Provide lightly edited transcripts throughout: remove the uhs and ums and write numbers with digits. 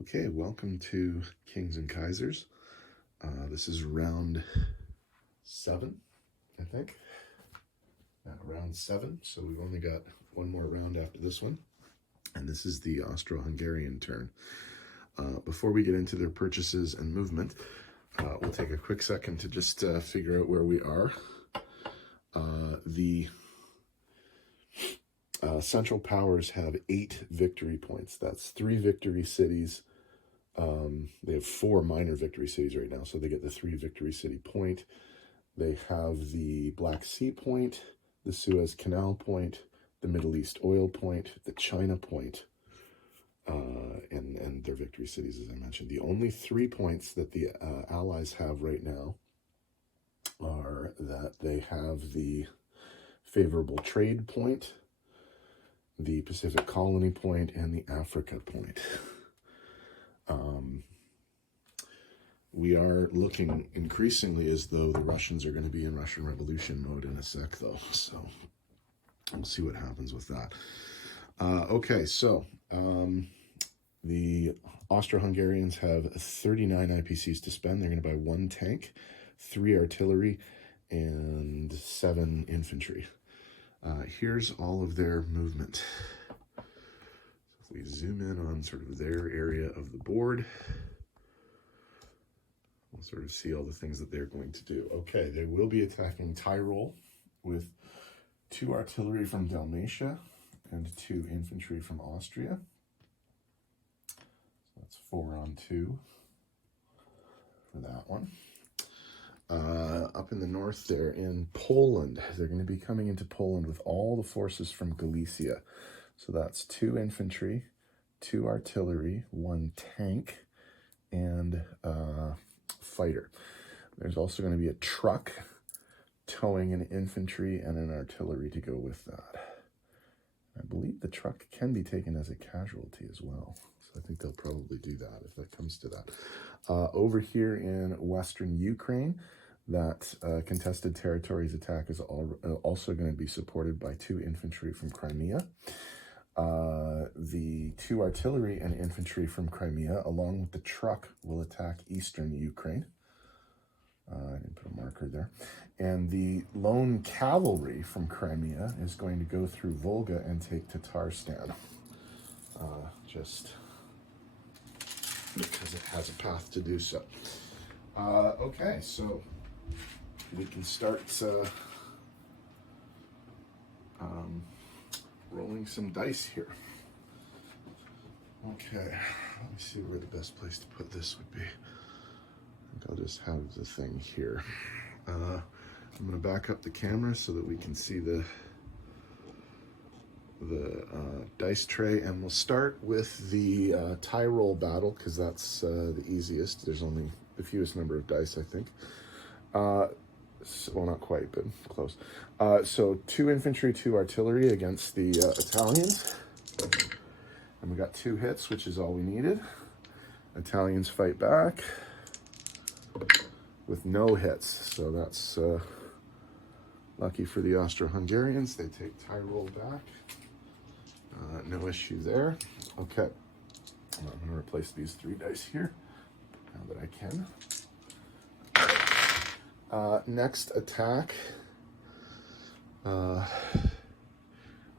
Okay, welcome to Kings and Kaisers. This is round 7, I think. Round 7, so we've only got one more round after this one. And this is the Austro-Hungarian turn. Before we get into their purchases and movement, we'll take a quick second to just figure out where we are. The Central Powers have 8 victory points. That's 3 victory cities. They have 4 minor victory cities right now, so they get the 3 victory city point. They have the Black Sea point, the Suez Canal point, the Middle East oil point, the China point, and their victory cities, as I mentioned. The only 3 points that the Allies have right now are that they have the favorable trade point, the Pacific colony point, and the Africa point. We are looking increasingly as though the Russians are going to be in Russian Revolution mode in a sec, though. So we'll see what happens with that. Okay, so the Austro-Hungarians have 39 IPCs to spend. They're going to buy 1 tank, 3 artillery, and 7 infantry. Here's all of their movement. So if we zoom in on sort of their area of the board, we'll sort of see all the things that they're going to do. Okay, they will be attacking Tyrol with 2 artillery from Dalmatia and 2 infantry from Austria. So that's 4 on 2 for that one. Up in the north, they're in Poland. They're going to be coming into Poland with all the forces from Galicia. So that's 2 infantry, 2 artillery, 1 tank, and fighter. There's also going to be a truck towing an infantry and an artillery to go with that. I believe the truck can be taken as a casualty as well. So I think they'll probably do that if that comes to that. Over here in Western Ukraine, that contested territories attack is also going to be supported by 2 infantry from Crimea. The 2 artillery and infantry from Crimea, along with the truck, will attack eastern Ukraine. I didn't put a marker there. And the lone cavalry from Crimea is going to go through Volga and take Tatarstan. Just because it has a path to do so. Okay, so we can start rolling some dice here. Okay, let me see where the best place to put this would be. I think I'll just have the thing here. I'm going to back up the camera so that we can see the dice tray, and we'll start with the Tyrol battle because that's the easiest. There's only the fewest number of dice, I think. Well, not quite, but close. So 2 infantry, 2 artillery against the Italians. And we got 2 hits, which is all we needed. Italians fight back with no hits. So that's lucky for the Austro-Hungarians. They take Tyrol back. No issue there. Okay. I'm going to replace these 3 dice here now that I can. Next attack, I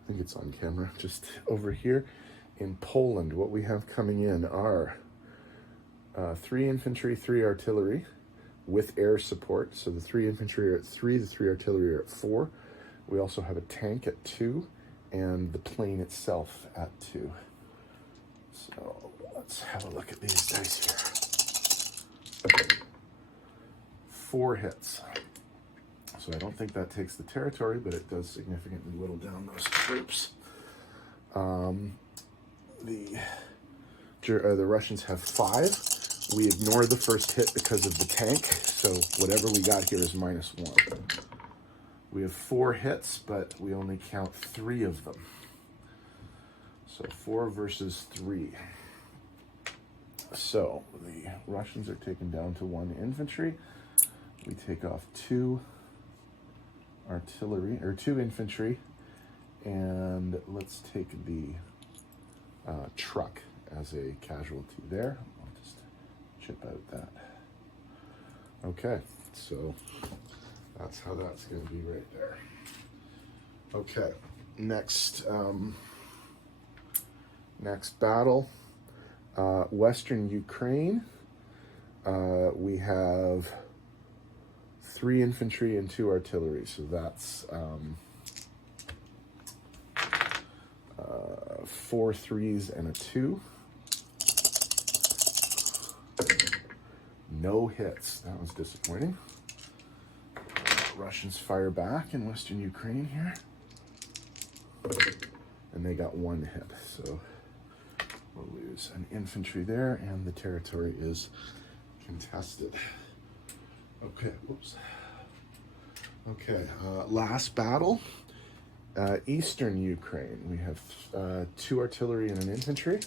think it's on camera, just over here in Poland. What we have coming in are 3 infantry, 3 artillery with air support. So the 3 infantry are at 3, the 3 artillery are at 4. We also have a tank at 2 and the plane itself at 2. So let's have a look at these dice here. 4 hits. So I don't think that takes the territory, but it does significantly whittle down those troops. The Russians have 5. We ignore the first hit because of the tank, so whatever we got here is -1. We have 4 hits, but we only count 3 of them. So 4 versus 3. So the Russians are taken down to 1 infantry. We take off 2 artillery, or 2 infantry, and let's take the truck as a casualty there. I'll just chip out that. Okay, so that's how that's going to be right there. Okay, next battle, Western Ukraine. We have 3 infantry and 2 artillery, so that's 4 3s and a 2. No hits. That was disappointing. Russians fire back in Western Ukraine here. And they got 1 hit, so we'll lose an infantry there, and the territory is contested. Okay, whoops. Okay, last battle, Eastern Ukraine. We have 2 artillery and an infantry.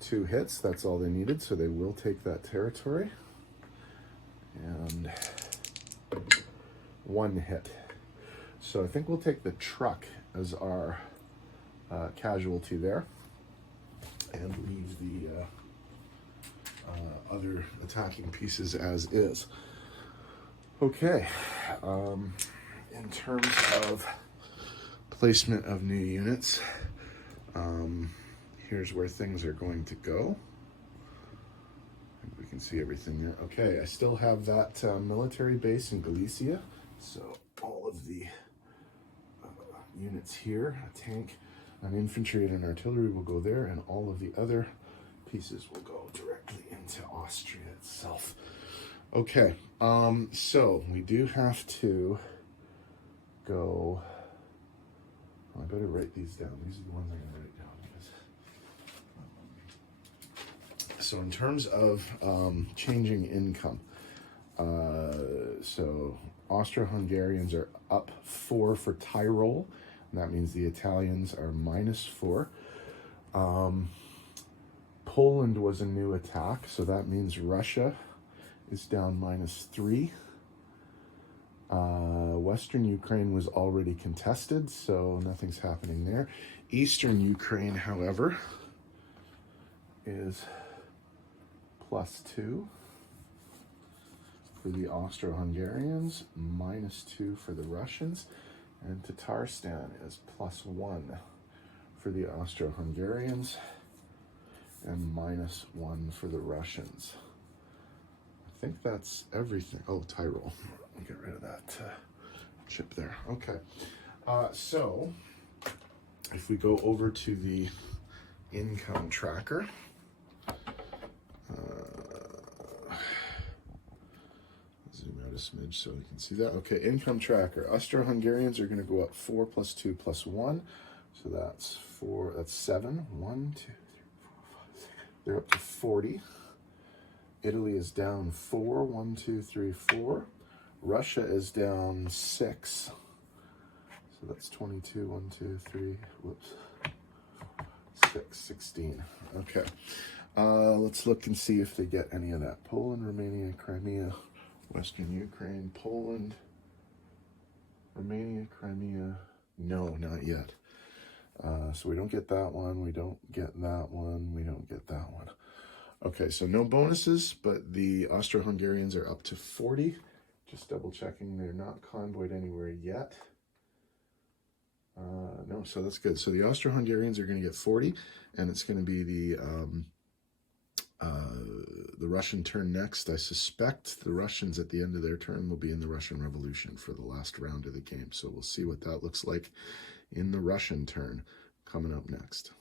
2 hits, that's all they needed, so they will take that territory. And 1 hit. So I think we'll take the truck as our casualty there, and leave the other attacking pieces as is. Okay, in terms of placement of new units, here's where things are going to go. I think we can see everything there. Okay, I still have that military base in Galicia, so all of the units here, a tank, an infantry, and an artillery will go there, and all of the other pieces will go directly into Austria itself. Okay, so we do have to go, I better write these down. These are the ones I'm going to write down. So in terms of changing income, so Austro-Hungarians are up 4 for Tyrol, and that means the Italians are -4. Poland was a new attack, so that means Russia is down -3. Western Ukraine was already contested, so nothing's happening there. Eastern Ukraine, however, is +2 for the Austro-Hungarians, -2 for the Russians, and Tatarstan is +1 for the Austro-Hungarians, and -1 for the Russians. I think that's everything. Oh, Tyrol. I'll get rid of that chip there. Okay. So, if we go over to the income tracker, zoom out a smidge so you can see that. Okay, income tracker. Austro-Hungarians are going to go up 4 + 2 + 1. So that's 4, that's 7. 1, 2, 3, 4, 5, 6. They're up to 40. Italy is down 4. 1, 2, 3, 4. Russia is down 6. So that's 22. 1, 2, 3. Whoops. 6, 16. Okay. Let's look and see if they get any of that. Poland, Romania, Crimea, Western Ukraine, Poland, Romania, Crimea. No, not yet. So we don't get that one. We don't get that one. We don't get that one. Okay, so no bonuses, but the Austro-Hungarians are up to 40. Just double checking, they're not convoyed anywhere yet. No, so that's good. So the Austro-Hungarians are going to get 40, and it's going to be the Russian turn next. I suspect the Russians at the end of their turn will be in the Russian Revolution for the last round of the game. So we'll see what that looks like in the Russian turn coming up next.